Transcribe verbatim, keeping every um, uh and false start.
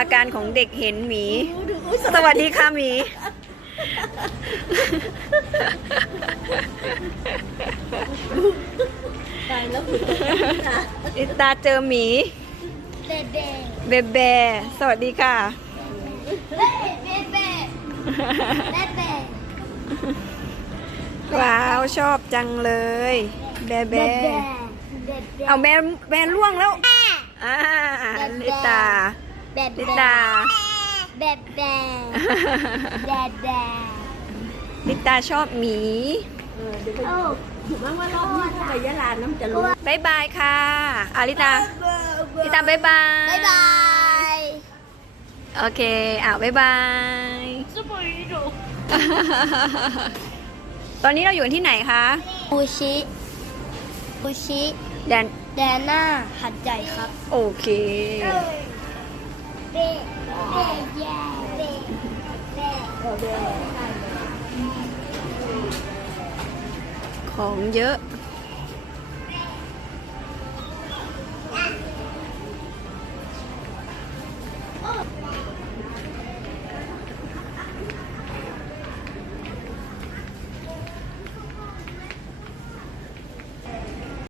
การของเด็กเห็นหมี สวัสดีค่ะหมีตายแล้วลิตาเจอหมีเบเบเบเบสวัสดีค่ะเบเบเบเบเบว้าวชอบจังเลยเบเบเอาแม่แม่ล่วงแล้วอ่าลิตาลิตาเบเบเบเบลิตาชอบหมีโอ้ถือว่ารอบนี้ไปยะลาน้ำจะลงบายบายค่ะอาลิตาลิตาบายบายบายบายโอเคอ่ะบายบายตอนนี้เราอยู่ที่ไหนคะบูชิบูชิแดนแดนหน้าหัดใหญ่ครับโอเคเบเบเย่เบเบของเยอะ